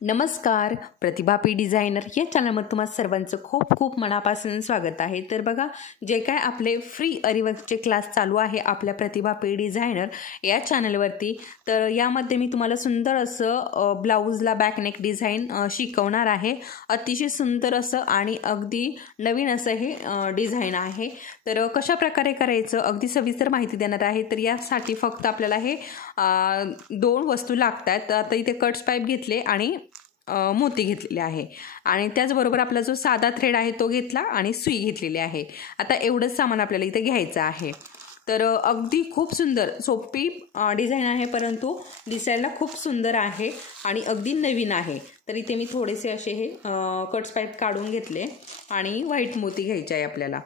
नमस्कार, प्रतिभा P designer या चॅनलमध्ये तुम्हा सर्वांचं खूप खूप मनापासून स्वागत आहे। तर बघा, जे काय आपले फ्री अरीवर्कचे क्लास चालू आहे आपल्या प्रतिभा पी डिझायनर या चॅनलवरती, तर यामध्ये मी तुम्हाला सुंदर असं ब्लाऊजला बॅकनेक डिझाईन शिकवणार आहे। अतिशय सुंदर असं आणि अगदी नवीन असं हे डिझाईन आहे। तर कशा प्रकारे करायचं अगदी सविस्तर माहिती देणार आहे। तर यासाठी फक्त आपल्याला हे दोन वस्तू लागतात। आता इथे कट्स पाईप घेतले आणि मोती घेतलेले आहे आणि त्याचबरोबर आपला जो साधा थ्रेड आहे तो घेतला आणि सुई घेतलेली आहे। आता एवढंच सामान आपल्याला इथे घ्यायचं आहे। तर अगदी खूप सुंदर सोपी डिझाईन आहे, परंतु दिसायला खूप सुंदर आहे आणि अगदी नवीन आहे। तर इथे मी थोडेसे असे हे कट्स पाईप काढून घेतले आणि व्हाईट मोती घ्यायचे आहे आपल्याला।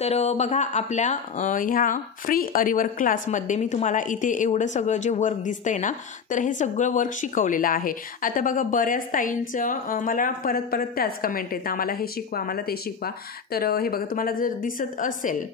तर बघा, आपल्या ह्या फ्री अरीवर्क क्लासमध्ये मी तुम्हाला इथे एवढं सगळं जे वर्क दिसतंय ना, तर हे सगळं वर्क शिकवलेलं आहे। आता बघा, बऱ्याच ताईंचं मला परत परत त्याच कमेंट येतात, आम्हाला हे शिकवा, आम्हाला ते शिकवा। तर हे बघा, तुम्हाला जर दिसत असेल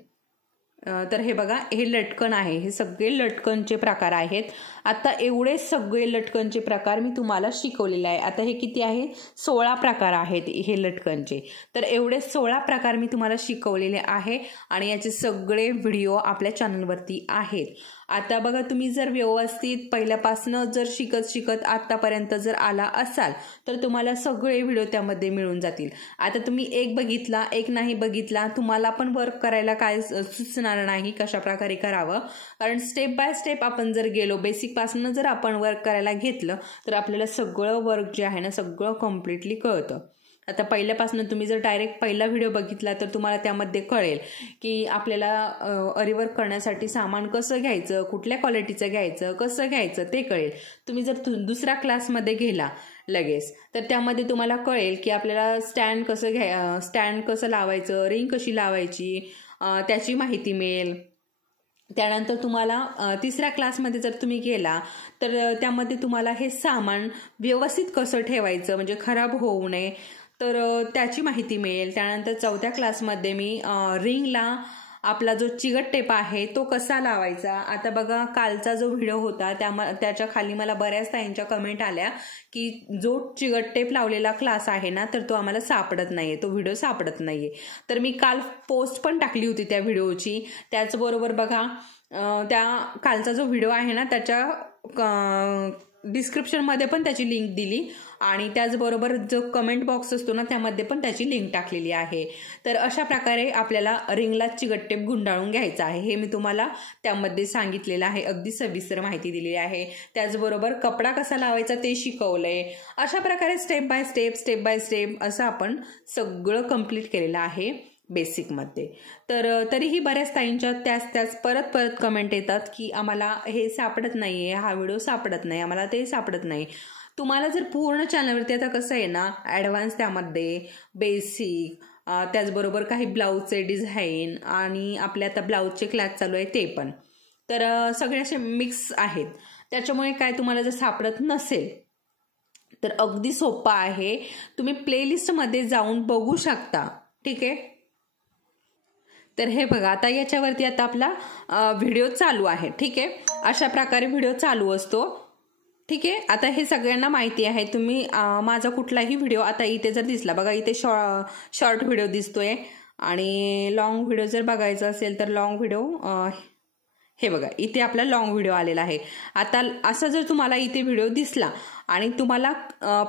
तर हे बघा, हे लटकन आहे, हे सगळे लटकनचे प्रकार आहेत। आता एवढे सगळे लटकनचे प्रकार मी तुम्हाला शिकवलेले आहे। आता हे किती आहे, 16 प्रकार आहेत हे लटकनचे। तर एवढे 16 प्रकार मी तुम्हाला शिकवलेले आहे आणि याचे सगळे व्हिडिओ आपल्या चॅनलवरती आहेत। आता बघा, तुम्ही जर व्यवस्थित पहिल्यापासून जर शिकत आतापर्यंत जर आला असाल तर तुम्हाला सगळे व्हिडिओ त्यामध्ये मिळून जातील। आता तुम्ही एक बघितला, एक नाही बघितला, तुम्हाला पण वर्क करायला काय सुचणार नाही कशा प्रकारे करावं। कारण स्टेप बाय स्टेप आपण जर गेलो, बेसिक पासून जर आपण वर्क करायला घेतलं तर आपल्याला सगळं वर्क जे आहे ना, सगळं कम्प्लिटली कळतं। आता पहिल्यापासून तुम्ही जर डायरेक्ट पहिला व्हिडिओ बघितला तर तुम्हाला त्यामध्ये कळेल की आपल्याला अरीवर्क करण्यासाठी सामान कसं घ्यायचं, कुठल्या क्वालिटीचं घ्यायचं, कसं घ्यायचं ते कळेल। तुम्ही जर दुसऱ्या क्लासमध्ये गेला लगेच तर त्यामध्ये तुम्हाला कळेल की आपल्याला स्टँड कसं लावायचं, रिंग कशी लावायची, त्याची माहिती मिळेल। त्यानंतर तुम्हाला तिसऱ्या क्लासमध्ये जर तुम्ही गेला तर त्यामध्ये तुम्हाला हे सामान व्यवस्थित कसं ठेवायचं, म्हणजे खराब होऊ नये, तर त्याची माहिती मिळेल। त्यानंतर चौथ्या क्लासमध्ये मी रिंगला आपला जो चिगट टेप आहे तो कसा लावायचा। आता बघा, कालचा जो व्हिडिओ होता त्याच्या खाली मला बऱ्याच ताईंच्या कमेंट आल्या की जो चिगट टेप लावलेला क्लास आहे ना, तर तो आम्हाला सापडत नाहीये, तो व्हिडिओ सापडत नाहीये। तर मी काल पोस्ट पण टाकली होती त्या व्हिडिओची। त्याचबरोबर बघा, त्या कालचा जो व्हिडिओ आहे ना त्याच्या डिस्क्रिप्शनमध्ये पण त्याची लिंक दिली आणि त्याचबरोबर जो कमेंट बॉक्स असतो ना त्यामध्ये पण त्याची लिंक टाकलेली आहे। तर अशा प्रकारे आपल्याला रिंगला चिगट टेप गुंडाळून घ्यायचा आहे, हे मी तुम्हाला त्यामध्ये सांगितलेलं आहे, अगदी सविस्तर माहिती दिलेली आहे। त्याचबरोबर कपडा कसा लावायचा ते शिकवलंय। अशा प्रकारे स्टेप बाय स्टेप असं आपण सगळं कंप्लीट केलेलं आहे बेसिकमध्ये। तर तरीही बऱ्याच ताईंच्या त्याच परत कमेंट येतात की आम्हाला हे सापडत नाहीये, हा व्हिडिओ सापडत नाही, आम्हाला ते सापडत नाही। तुम्हाला जर पूर्ण चॅनलवरती, आता कसं आहे ना, ॲडव्हान्स त्यामध्ये बेसिक, त्याचबरोबर काही ब्लाऊजचे डिझाईन आणि आपले आता ब्लाऊजचे क्लास चालू आहे ते पण, तर सगळे असे मिक्स आहेत। त्याच्यामुळे काय, तुम्हाला जर सापडत नसेल तर अगदी सोपं आहे, तुम्ही प्लेलिस्टमध्ये जाऊन बघू शकता, ठीक आहे। तर हे बघा, आता याच्यावरती आता आपला व्हिडिओ चालू आहे, ठीक आहे। अशा प्रकारे व्हिडिओ चालू असतो, ठीक आहे। आता हे सगळ्यांना माहिती आहे। तुम्ही माझा कुठलाही व्हिडिओ आता इथे जर दिसला, बघा इथे शॉर्ट व्हिडिओ दिसतोय आणि लॉंग व्हिडिओ जर बघायचा असेल तर लॉंग व्हिडिओ, हे बघा इथे आपला लॉंग व्हिडिओ आलेला आहे। आता असा जर तुम्हाला इथे व्हिडिओ दिसला आणि तुम्हाला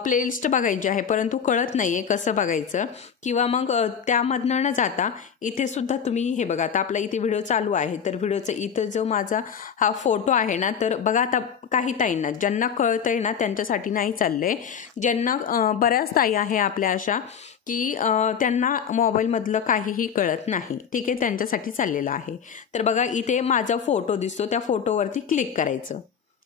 प्लेलिस्ट बघायची आहे परंतु कळत नाहीये कसं बघायचं, किंवा मग त्यामधनं न जाता इथे सुद्धा तुम्ही, हे बघा आता आपला इथे व्हिडिओ चालू आहे, तर व्हिडिओचा इथं जो माझा हा फोटो आहे ना, तर बघा आता काही ताईंना ज्यांना कळतंय ना त्यांच्यासाठी नाही चाललंय, ज्यांना बऱ्याच ताई आहे आपल्या अशा की त्यांना मोबाईलमधलं काहीही कळत नाही, ठीक आहे, त्यांच्यासाठी चाललेलं आहे। तर बघा, इथे माझा फोटो दिसतो, त्या फोटोवरती क्लिक करायचं,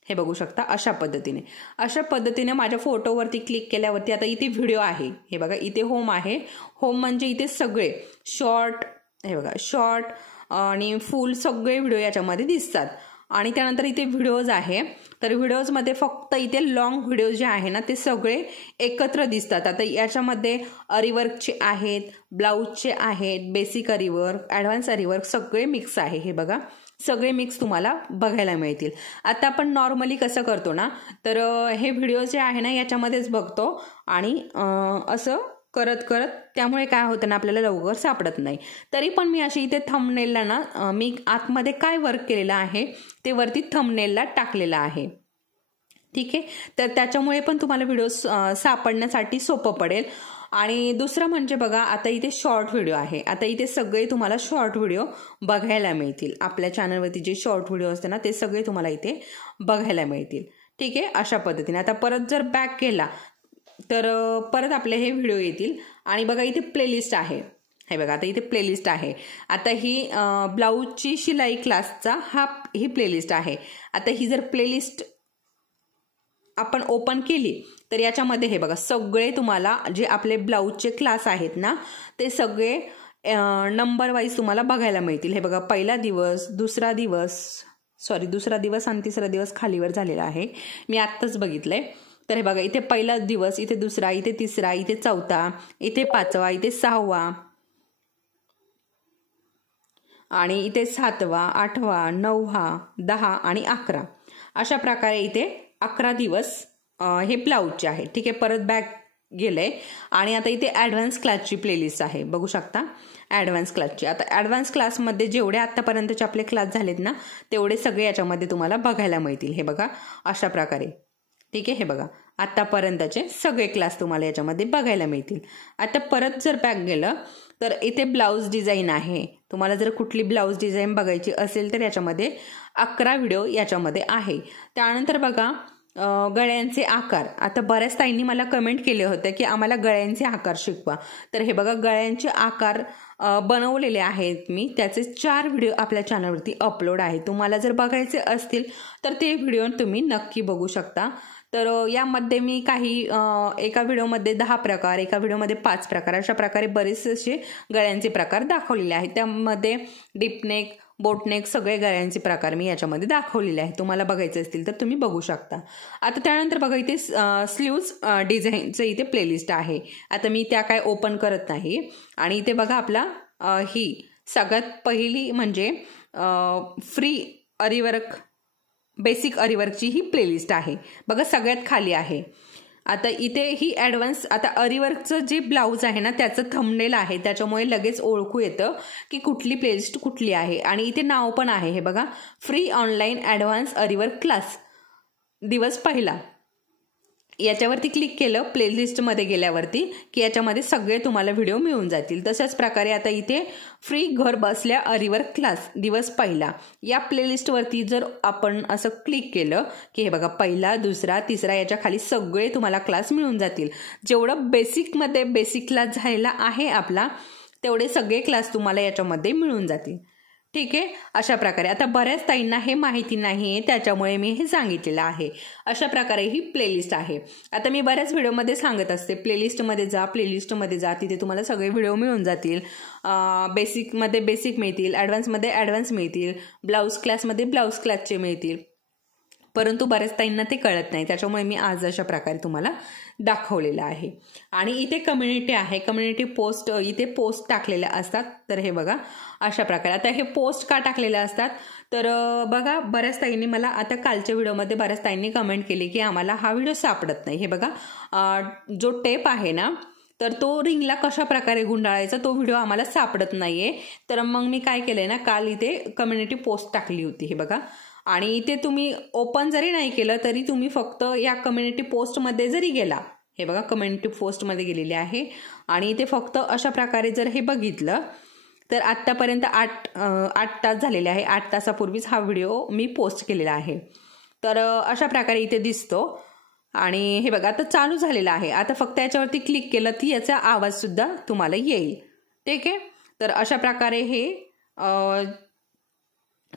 हे बघू शकता। अशा पद्धतीने माझ्या फोटोवरती क्लिक केल्यावरती आता इथे व्हिडिओ आहे, हे बघा इथे होम आहे। होम म्हणजे इथे सगळे शॉर्ट, हे बघा शॉर्ट आणि फुल सगळे व्हिडिओ याच्यामध्ये दिसतात। आणि त्यानंतर इथे व्हिडिओज आहे, तर व्हिडिओजमध्ये फक्त इथे लॉंग व्हिडिओ जे आहे ना ते सगळे एकत्र दिसतात। आता याच्यामध्ये अरीवर्कचे आहेत, ब्लाऊजचे आहेत, बेसिक अरीवर्क, ॲडव्हान्स अरीवर्क सगळे मिक्स आहे, हे बघा सगळे मिक्स तुम्हाला बघायला मिळतील. आता आपण नॉर्मली कसं करतो ना, तर हे व्हिडिओ जे आहे ना याच्यामध्येच बघतो आणि असं करत करत त्यामुळे काय होतं ना आपल्याला लवकर सापडत नाही. तरी पण मी अशी इथे थंबनेलला ना मी आतमध्ये काय वर्क केलेलं आहे ते वरती थंबनेलला टाकलेलं आहे. ठीक आहे, तर त्याच्यामुळे पण तुम्हाला व्हिडिओ सापडण्यासाठी सोपं पडेल. आणि दुसरं म्हणजे बघा, आता इथे शॉर्ट व्हिडिओ आहे. आता इथे सगळे तुम्हाला शॉर्ट व्हिडिओ बघायला मिळतील. आपल्या चॅनलवरती जे शॉर्ट व्हिडिओ असते ना ते सगळे तुम्हाला इथे बघायला मिळतील. ठीक आहे, अशा पद्धतीने. आता परत जर बॅक केला तर परत आपले हे व्हिडिओ येतील. आणि बघा इथे प्लेलिस्ट आहे. हे बघा, आता इथे प्लेलिस्ट आहे. आता ही ब्लाऊजची शिलाई क्लासचा ही प्लेलिस्ट आहे. आता ही जर प्लेलिस्ट आपण ओपन केली तर याच्यामध्ये हे बघा सगळे तुम्हाला जे आपले ब्लाऊजचे क्लास आहेत ना ते सगळे नंबर वाईज तुम्हाला बघायला मिळतील. हे बघा, पहिला दिवस, दुसरा दिवस आणि तिसरा दिवस खालीवर झालेला आहे. मी आत्ताच बघितलंय. तर हे बघा, इथे पहिला दिवस, इथे दुसरा, इथे तिसरा, इथे चौथा, इथे पाचवा, इथे सहावा आणि इथे 7वा, 8वा, 9वा, 10 आणि 11 अशा प्रकारे इथे 11 दिवस हे ब्लाऊजचे आहे. ठीक आहे, परत बॅक गेलंय आणि आता इथे ॲडव्हान्स क्लासची प्लेलिस्ट आहे. बघू शकता ॲडव्हान्स क्लासची. आता ॲडव्हान्स क्लासमध्ये जेवढे आत्तापर्यंतचे आपले क्लास झालेत ना तेवढे सगळे याच्यामध्ये तुम्हाला बघायला मिळतील. हे बघा अशा प्रकारे. ठीक आहे, हे बघा आत्तापर्यंतचे सगळे क्लास तुम्हाला याच्यामध्ये बघायला मिळतील. आता परत जर बॅक गेलं तर इथे ब्लाऊज डिझाईन आहे. तुम्हाला जर कुठली ब्लाऊज डिझाईन बघायची असेल तर याच्यामध्ये 11 व्हिडिओ याच्यामध्ये आहे. त्यानंतर बघा गळ्यांचे आकार. आता बऱ्याच ताईंनी मला कमेंट केले होते की आम्हाला गळ्यांचे आकार शिकवा. तर हे बघा, गळ्यांचे आकार बनवलेले आहेत मी. त्याचे 4 व्हिडिओ आपल्या चॅनलवरती अपलोड आहे. तुम्हाला जर बघायचे असतील तर ते व्हिडिओ तुम्ही नक्की बघू शकता. तर यामध्ये मी काही एका व्हिडिओमध्ये 10 प्रकार, एका व्हिडिओमध्ये 5 प्रकार अशा प्रकारे बरेचसे असे गळ्यांचे प्रकार दाखवलेले आहेत. त्यामध्ये डीपनेक, बोटनेक सगळे गळ्यांचे प्रकार मी याच्यामध्ये दाखवलेले आहेत. तुम्हाला बघायचे असतील तर तुम्ही बघू शकता. आता त्यानंतर बघा इथे स्लीव्ज डिझाईनचं इथे प्लेलिस्ट आहे. आता मी त्या काय ओपन करत नाही. आणि इथे बघा आपला ही सगळ्यात पहिली म्हणजे फ्री अरीवर्क, बेसिक अरीवर्कची ही प्लेलिस्ट आहे. बघा सगळ्यात खाली आहे. आता इथे ही ॲडव्हान्स, आता अरीवर्कचं जे ब्लाऊज आहे ना त्याचं थंबनेल आहे, त्याच्यामुळे लगेच ओळखू येतं की कुठली प्लेलिस्ट कुठली आहे. आणि इथे नाव पण आहे. हे बघा, फ्री ऑनलाईन ॲडव्हान्स अरीवर्क क्लास दिवस पहिला. याच्यावरती क्लिक केलं प्लेलिस्टमध्ये गेल्यावरती की याच्यामध्ये सगळे तुम्हाला व्हिडिओ मिळून जातील. तशाच प्रकारे आता इथे फ्री घर बसल्या अरीवर्क क्लास दिवस पहिला या प्लेलिस्टवरती जर आपण असं क्लिक केलं की हे बघा पहिला, दुसरा, तिसरा याच्या खाली सगळे तुम्हाला क्लास मिळून जातील. जेवढं बेसिकमध्ये बेसिक क्लास झालेला आहे आपला तेवढे सगळे क्लास तुम्हाला याच्यामध्ये मिळून जातील. ठीक आहे, अशा प्रकारे. आता बऱ्याच ताईंना हे माहिती नाही आहे त्याच्यामुळे मी हे सांगितलेलं आहे. अशा प्रकारे ही प्लेलिस्ट आहे. आता मी बऱ्याच व्हिडिओमध्ये सांगत असते प्लेलिस्टमध्ये जा, तिथे तुम्हाला सगळे व्हिडिओ मिळून जातील. बेसिकमध्ये बेसिक मिळतील, ॲडव्हान्समध्ये ॲडव्हान्स मिळतील, ब्लाऊज क्लासमध्ये ब्लाऊज क्लासचे मिळतील. परंतु बऱ्याच ताईंना ते कळत नाही, त्याच्यामुळे मी आज अशा प्रकारे तुम्हाला दाखवलेलं आहे. आणि इथे कम्युनिटी आहे. कम्युनिटी पोस्ट, इथे पोस्ट टाकलेल्या असतात. तर हे बघा अशा प्रकारे. आता हे पोस्ट का टाकलेले असतात तर बघा बऱ्याच ताईंनी मला आता कालच्या व्हिडिओमध्ये बऱ्याच ताईंनी कमेंट केली की आम्हाला हा व्हिडिओ सापडत नाही. हे बघा जो टेप आहे ना तर तो रिंगला कशा प्रकारे गुंडाळायचा तो व्हिडिओ आम्हाला सापडत नाहीये. तर मग मी काय केलंय ना, काल इथे कम्युनिटी पोस्ट टाकली होती. हे बघा, आणि इथे तुम्ही ओपन जरी नाही केलं तरी तुम्ही फक्त या कम्युनिटी पोस्टमध्ये जरी गेला, हे बघा कम्युनिटी पोस्टमध्ये गेलेले आहे आणि इथे फक्त अशा प्रकारे जर हे बघितलं तर आत्तापर्यंत 8 तास झालेले आहे. 8 तासापूर्वीच हा व्हिडिओ मी पोस्ट केलेला आहे. तर अशा प्रकारे इथे दिसतो. आणि हे बघा आता चालू झालेलं आहे. आता फक्त याच्यावरती क्लिक केलं की याचा आवाज सुद्धा तुम्हाला येईल. ठीक आहे, तर अशा प्रकारे हे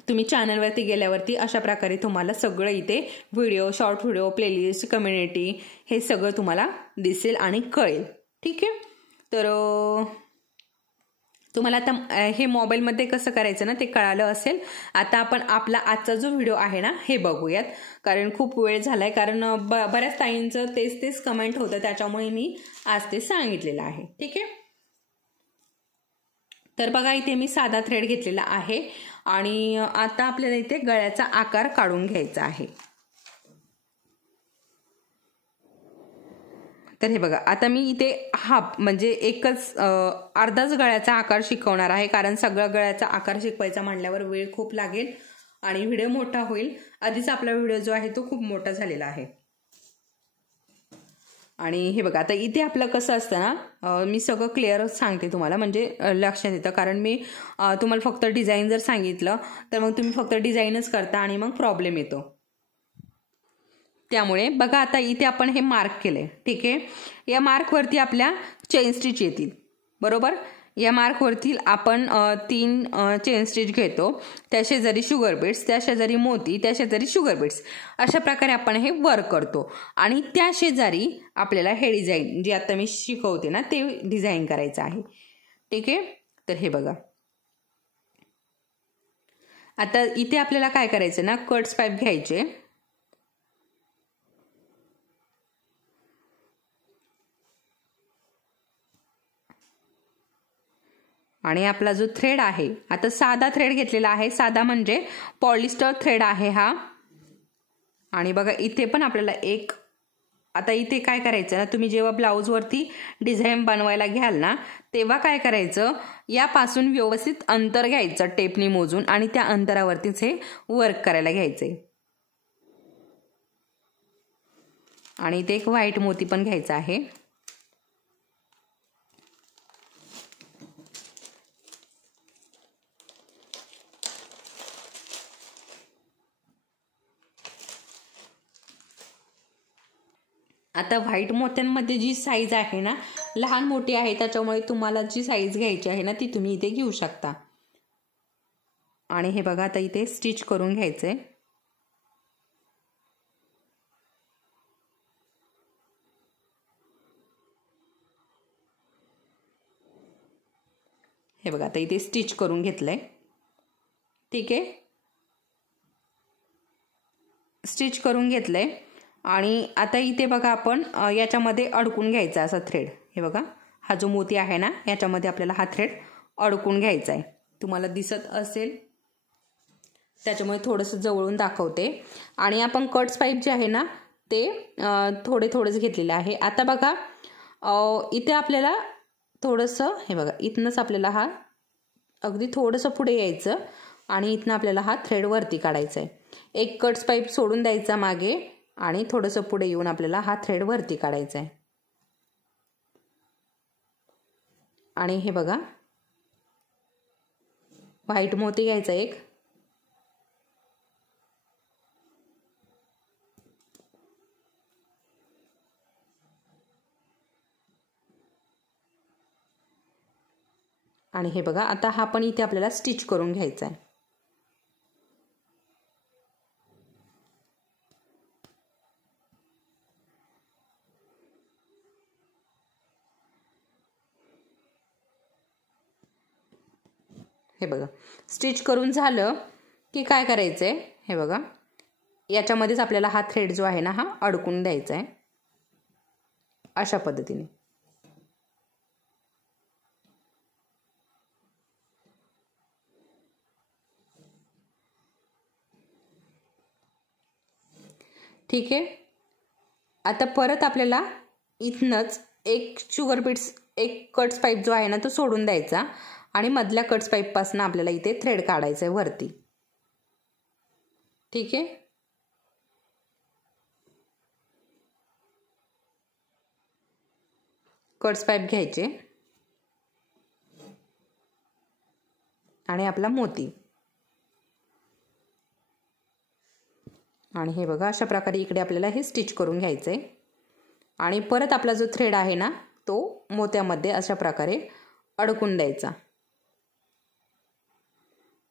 तुम्ही चॅनलवरती गेल्यावरती अशा प्रकारे तुम्हाला सगळं इथे video, short video, playlist, community हे सगळं तुम्हाला दिसेल आणि कळेल. ठीक आहे, तर तुम्हाला आता हे मोबाईलमध्ये कसं करायचं ना ते कळालं असेल. आता आपण आपला आजचा जो व्हिडिओ आहे ना हे बघूयात, कारण खूप वेळ झालाय. कारण बऱ्याच ताईंचं तेच कमेंट होतं, त्याच्यामुळे मी आज ते सांगितलेलं आहे. ठीक आहे, तर बघा इथे मी साधा थ्रेड घेतलेला आहे आणि आता आपल्याला इथे गळ्याचा आकार काढून घ्यायचा आहे. तर हे बघा, आता मी इथे हाफ म्हणजे एकच अर्धाच गळ्याचा आकार शिकवणार आहे, कारण सगळा गळ्याचा आकार शिकवायचा म्हणल्यावर वेळ खूप लागेल आणि व्हिडिओ मोठा होईल. आधीच आपला व्हिडिओ जो आहे तो खूप मोठा झालेला आहे. आणि हे बघा, आता इथे आपलं कसं असतं ना, मी सगळं क्लिअर सांगते तुम्हाला, म्हणजे लक्षात येतं. कारण मी तुम्हाला फक्त डिझाईन जर सांगितलं तर मग तुम्ही फक्त डिझाईनच करता आणि मग प्रॉब्लेम येतो. त्यामुळे बघा, आता इथे आपण हे मार्क केले, ठीक आहे. या मार्कवरती आपल्या चेन स्टिच येतील, बरोबर. या मार्कवरती आपण 3 चेन स्टिच घेतो. त्या शेजारी शुगर बीड्स, त्या शेजारी मोती, त्या शेजारी शुगर बीड्स, अशा प्रकारे आपण हे वर्क करतो. आणि त्या शेजारी आपल्याला हे डिझाईन जे आता मी शिकवते ना ते डिझाईन करायचं आहे, ठीक आहे. तर हे बघा, आता इथे आपल्याला काय करायचं ना, कट्स पाईप घ्यायचे आणि आपला जो थ्रेड आहे, आता साधा थ्रेड घेतलेला आहे. साधा म्हणजे पॉलिस्टर थ्रेड आहे हा. आणि बघा, इथे पण आपल्याला एक, आता इथे काय करायचं ना, तुम्ही जेव्हा ब्लाऊजवरती डिझाईन बनवायला घ्याल ना, तेव्हा काय करायचं, यापासून व्यवस्थित अंतर घ्यायचं टेपनी मोजून आणि त्या अंतरावरतीच हे वर्क करायला घ्यायचंय. आणि इथे एक व्हाईट मोती पण घ्यायचा आहे. आता व्हाईट मोत्यांमध्ये जी साईज आहे ना, लहान मोठी आहे, त्याच्यामुळे तुम्हाला जी साईज घ्यायची आहे ना ती तुम्ही इथे घेऊ शकता. आणि हे बघा, आता इथे स्टिच करून घ्यायचंय. हे बघा, आता इथे स्टिच करून घेतलंय, ठीक आहे. स्टिच करून घेतलंय. आणि आता इथे बघा, आपण याच्यामध्ये अडकून घ्यायचा असा थ्रेड. हे बघा, हा जो मोती आहे ना, याच्यामध्ये आपल्याला हा थ्रेड अडकून घ्यायचा आहे. तुम्हाला दिसत असेल, त्याच्यामुळे थोडंसं जवळून दाखवते. आणि आपण कट्स पाईप जे आहे ना ते थोडे थोडेच घेतलेले आहे. आता बघा, इथे आपल्याला थोडंसं, हे बघा, इथनंच आपल्याला हा अगदी थोडंसं पुढे यायचं आणि इथनं आपल्याला हा थ्रेड वरती काढायचा आहे. एक कट्स पाईप सोडून द्यायचा मागे आणि थोडंसं पुढे येऊन आपल्याला हा थ्रेड वरती काढायचा आहे. आणि हे बघा, व्हाईट मोती घ्यायचा एक, आणि हे बघा, आता हा पण इथे आपल्याला स्टिच करून घ्यायचा आहे. हे बघा, स्टिच करून झालं की काय करायचंय, हे बघा, याच्यामध्येच आपल्याला हा थ्रेड जो आहे ना हा अडकून द्यायचा आहे अशा पद्धतीने. ठीक आहे. आता परत आपल्याला इथनच एक शुगर बीड्स, एक कट्स पाईप जो आहे ना तो सोडून द्यायचा आणि मधल्या कट्स पाईप पासून आपल्याला इथे थ्रेड काढायचा आहे वरती, ठीक आहे. कट्स पाईप घ्यायचे आणि आपला मोती, आणि हे बघा, अशा प्रकारे इकडे आपल्याला हे स्टिच करून घ्यायचंय. आणि परत आपला जो थ्रेड आहे ना तो मोत्यामध्ये अशा प्रकारे अडकून द्यायचा.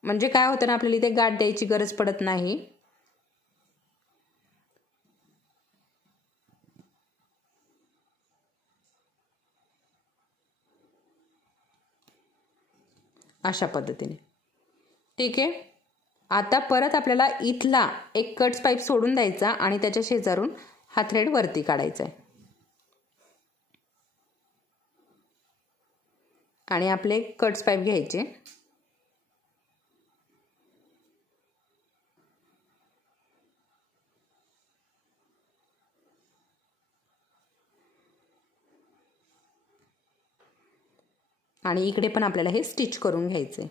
म्हणजे काय होतं ना, आपल्याला इथे गाठ द्यायची गरज पडत नाही. अशा पद्धतीने, ठीक आहे. आता परत आपल्याला इथला एक कट्स पाईप सोडून द्यायचा आणि त्याच्या शेजारून हा थ्रेड वरती काढायचा आहे. आणि आपले कट्स पाईप घ्यायचे आणि इकडे पण आपल्याला हे स्टिच करून घ्यायचे.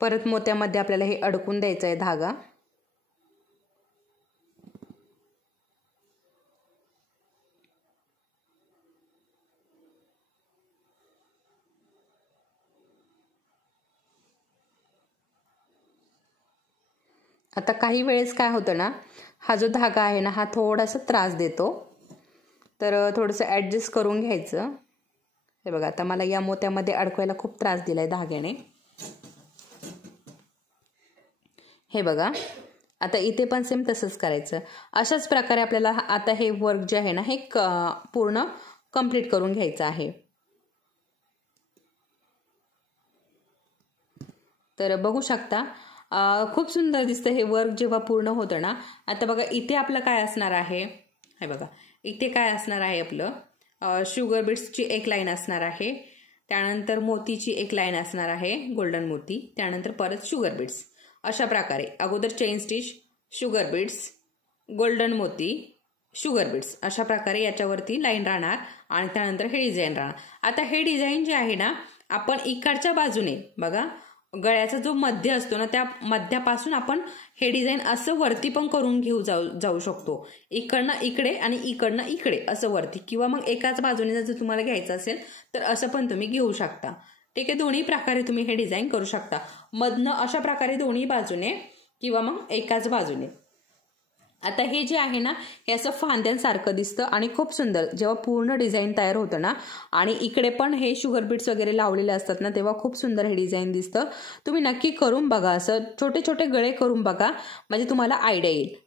परत मोत्यामध्ये आपल्याला हे अडकून द्यायचं आहे धागा. आता काही वेळेस काय होतं ना, हा जो धागा आहे ना हा थोडासा त्रास देतो, तर थोडंसं ॲडजस्ट करून घ्यायचं. हे बघा आता मला या मोत्यामध्ये अडकवायला खूप त्रास दिलाय धाग्याने. हे बघा आता इथे पण सेम तसंच करायचं. अशाच प्रकारे आपल्याला आता हे वर्क जे आहे ना हे पूर्ण कंप्लीट करून घ्यायचं आहे. तर बघू शकता खूप सुंदर दिसतं हे वर्क जेव्हा पूर्ण होतं ना. आता बघा इथे आपलं काय असणार आहे, हे बघा इथे काय असणार आहे आपलं शुगर बीड्सची एक लाईन असणार आहे, त्यानंतर मोतीची एक लाईन असणार आहे गोल्डन मोती, त्यानंतर परत शुगर बीड्स. अशा प्रकारे अगोदर chain stitch, sugar beads, golden मोती, शुगर बीड्स, अशा प्रकारे याच्यावरती लाईन राहणार आणि त्यानंतर हे डिझाईन राहणार. आता हे डिझाईन जे आहे ना आपण इकडच्या बाजूने बघा गळ्याचा जो मध्य असतो ना त्या मध्यापासून आपण हे डिझाईन असं वरती पण करून जाऊ शकतो. इकडनं इकडे आणि इकडनं इकडे असं वरती, किंवा मग एकाच बाजूने जर तुम्हाला घ्यायचं असेल तर असं पण तुम्ही घेऊ शकता. ठीक आहे, दोन्ही प्रकारे तुम्ही हे डिझाईन करू शकता. मधनं अशा प्रकारे दोन्ही बाजूने किंवा मग एकाच बाजूने. आता हे जे आहे ना हे असं फांद्यांसारखं दिसतं आणि खूप सुंदर जेव्हा पूर्ण डिझाईन तयार होतं ना, आणि इकडे पण हे शुगर बीड्स वगैरे लावलेले असतात ना तेव्हा खूप सुंदर हे डिझाईन दिसतं. तुम्ही नक्की करून बघा, असं छोटे छोटे गळे करून बघा म्हणजे तुम्हाला आयडिया येईल.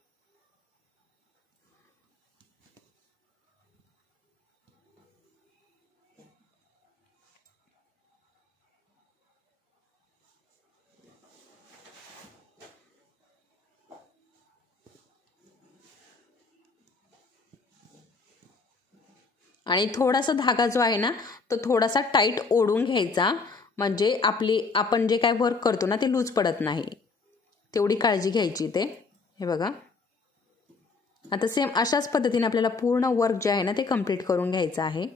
आणि थोडासा धागा जो आहे ना तो थोडासा टाईट ओढून घ्यायचा, म्हणजे आपण जे काय वर्क करतो ना ते लूज पडत नाही, तेवढी काळजी घ्यायची ते. हे बघा आता सेम अशाच पद्धतीने आपल्याला पूर्ण वर्क जे आहे ना ते कंप्लीट करून घ्यायचं आहे.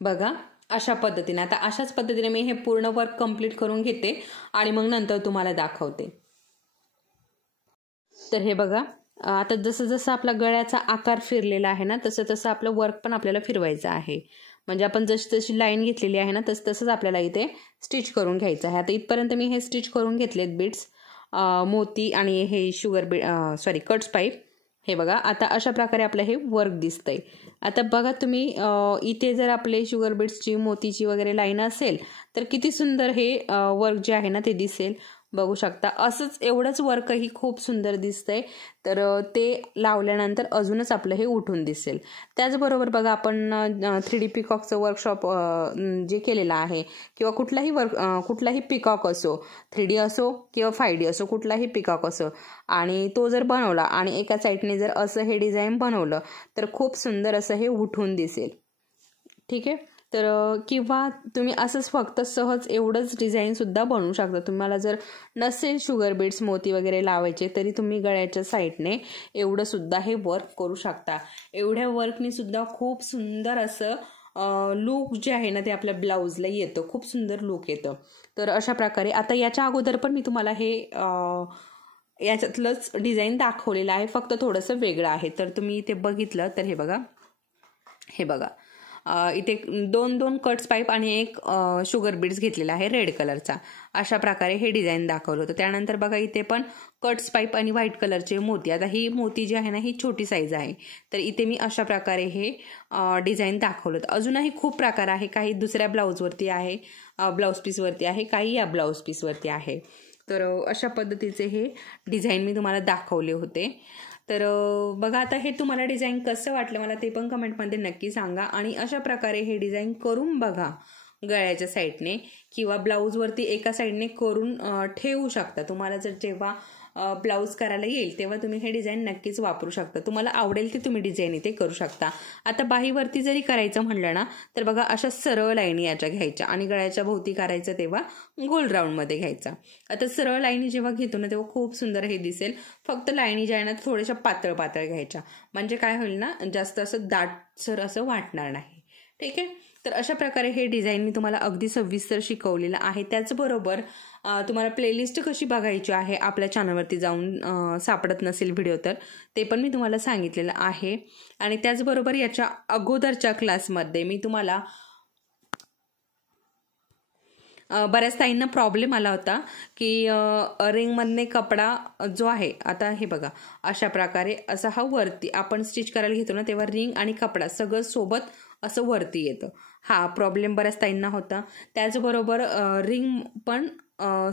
बघा अशा पद्धतीने, आता अशाच पद्धतीने मी हे पूर्ण वर्क कंप्लीट करून घेते आणि मग नंतर तुम्हाला दाखवते. तर हे बघा आता जसं जसं आपला गळ्याचा आकार फिरलेला आहे ना तसं तसं आपलं वर्क पण आपल्याला फिरवायचं आहे. म्हणजे आपण जशी जशी लाईन घेतलेली आहे ना तसंच आपल्याला इथे स्टिच करून घ्यायचं आहे. आता इथपर्यंत मी हे स्टिच करून घेतलेत बीड्स, मोती आणि हे शुगर कट्स पाईप. हे बघा आता अशा प्रकारे आपलं हे वर्क दिसतंय. आता बघा तुम्ही इथे जर आपले शुगर बीड्सची मोतीची वगैरे लाईन असेल तर किती सुंदर हे वर्क जे आहे ना ते दिसेल. बघू शकता असंच एवढंच वर्कही खूप सुंदर दिसतंय. तर ते लावल्यानंतर अजूनच आपलं हे उठून दिसेल. त्याचबरोबर बघा आपण 3D पिकॉकचं वर्कशॉप जे केलेलं आहे, किंवा कुठलाही पिकॉक असो, 3D असो किंवा 5D असो, कुठलाही पिकॉक असो, आणि तो जर बनवला आणि एका साईडने जर असं हे डिझाईन बनवलं तर खूप सुंदर असं हे उठून दिसेल. ठीक आहे, तर किंवा तुम्ही असंच फक्त सहज एवढंच डिझाईनसुद्धा बनवू शकता. तुम्हाला जर नसेल शुगर बीड्स मोती वगैरे लावायचे तरी तुम्ही गळ्याच्या साईडने एवढंसुद्धा हे वर्क करू शकता. एवढ्या वर्कने सुद्धा खूप सुंदर असं लूक जे आहे ना ते आपल्या ब्लाऊजला येतं, खूप सुंदर लूक येतं. तर अशा प्रकारे आता याच्या अगोदर पण मी तुम्हाला हे याच्यातलंच डिझाईन दाखवलेलं आहे, फक्त थोडंसं वेगळं आहे. तर तुम्ही इथे बघितलं तर हे बघा इथे 2 कट्स पाईप आणि एक शुगर बीड्स घेतलेला आहे रेड कलरचा. अशा प्रकारे हे डिझाईन दाखवलं होतं. त्यानंतर बघा इथे पण कट्स पाईप आणि व्हाईट कलरचे मोती. आता ही मोती जी आहे ना ही छोटी साईज आहे, तर इथे मी अशा प्रकारे हे डिझाईन दाखवलं होतं. अजूनही खूप प्रकार आहे, काही दुसऱ्या ब्लाऊजवरती आहे, ब्लाऊज पीसवरती आहे, काही या ब्लाऊज पीसवरती आहे. तर अशा पद्धतीचे हे डिझाईन मी तुम्हाला दाखवले होते. तर बघा आता हे तुम्हाला डिझाईन कसं वाटलं मला ते पण कमेंटमध्ये नक्की सांगा. आणि अशा प्रकारे हे डिझाईन करून बघा गळ्याच्या साईडने किंवा ब्लाऊजवरती एका साईडने करून ठेवू शकता. तुम्हाला जर जेव्हा ब्लाऊज करायला येईल तेव्हा तुम्ही हे डिझाईन नक्कीच वापरू शकता. तुम्हाला आवडेल ते तुम्ही डिझाईन इथे करू शकता. आता बाहीवरती जरी करायचं म्हणलं ना तर बघा अशा सरळ लाईनी याच्या घ्यायच्या आणि गळ्याच्या भोवती करायचं तेव्हा गोल राऊंडमध्ये घ्यायचा. आता सरळ लाईनी जेव्हा घेतो ना तेव्हा खूप सुंदर हे दिसेल. फक्त लाईनी ज्या आहे ना थोड्याशा पातळ पातळ घ्यायच्या, म्हणजे काय होईल ना जास्त असं दाटसर असं वाटणार नाही. ठीक आहे. तर अशा प्रकारे हे डिझाईन मी तुम्हाला अगदी सविस्तर शिकवलेलं आहे. त्याचबरोबर तुम्हाला प्लेलिस्ट कशी बघायची आहे आपल्या चॅनलवरती जाऊन सापडत नसेल व्हिडिओ तर ते पण मी तुम्हाला सांगितलेलं आहे. आणि त्याचबरोबर याच्या अगोदरच्या क्लासमध्ये मी तुम्हाला बऱ्याच ताईंना प्रॉब्लेम आला होता की रिंगमधने कपडा जो आहे, आता हे बघा अशा प्रकारे असा हा वरती आपण स्टिच करायला घेतो ना तेव्हा रिंग आणि कपडा सगळं सोबत असं वरती येतं. हा प्रॉब्लेम बऱ्याच ताईंना होता. त्याचबरोबर रिंग पण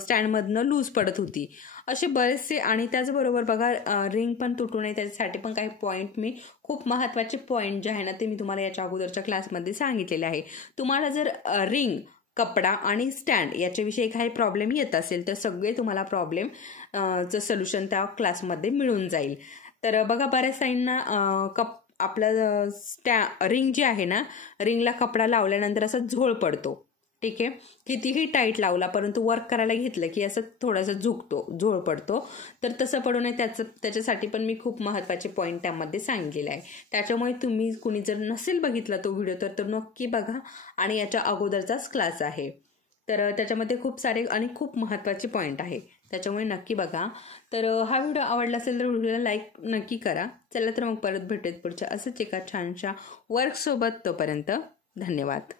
स्टँडमधनं लूज पडत होती, असे बरेचसे. आणि त्याचबरोबर बघा रिंग पण तुटू नये त्याच्यासाठी पण काही पॉईंट मी खूप महत्त्वाचे पॉईंट जे आहे ना ते मी तुम्हाला याच्या अगोदरच्या क्लासमध्ये सांगितलेले आहे. तुम्हाला जर रिंग कपडा आणि स्टँड याच्याविषयी काही प्रॉब्लेम येत असेल तर सगळे तुम्हाला प्रॉब्लेम चं सोल्युशन त्या क्लासमध्ये मिळून जाईल. तर बघा बऱ्याच ताईंना आपलं रिंग जी आहे ना रिंगला कपडा लावल्यानंतर असा झोळ पडतो. ठीक आहे. कितीही टाईट लावला परंतु वर्क करायला घेतलं की असं थोडासा झोळ पडतो. तर तसं पडू नये त्याच्यासाठी पण मी खूप महत्त्वाचे पॉईंट त्यामध्ये सांगितलेले आहे. त्याच्यामुळे तुम्ही कुणी जर नसेल बघितला तो व्हिडिओ तर नक्की बघा. आणि याच्या अगोदरचाच क्लास आहे तर त्याच्यामध्ये खूप सारे आणि खूप महत्त्वाचे पॉईंट आहे, त्याच्यामुळे नक्की बघा. तर हा व्हिडिओ आवडला असेल तर व्हिडिओला लाईक नक्की करा. चला तर मग परत भेटूयात पुढच्या असंच एका छानशा वर्कसोबत. तोपर्यंत धन्यवाद.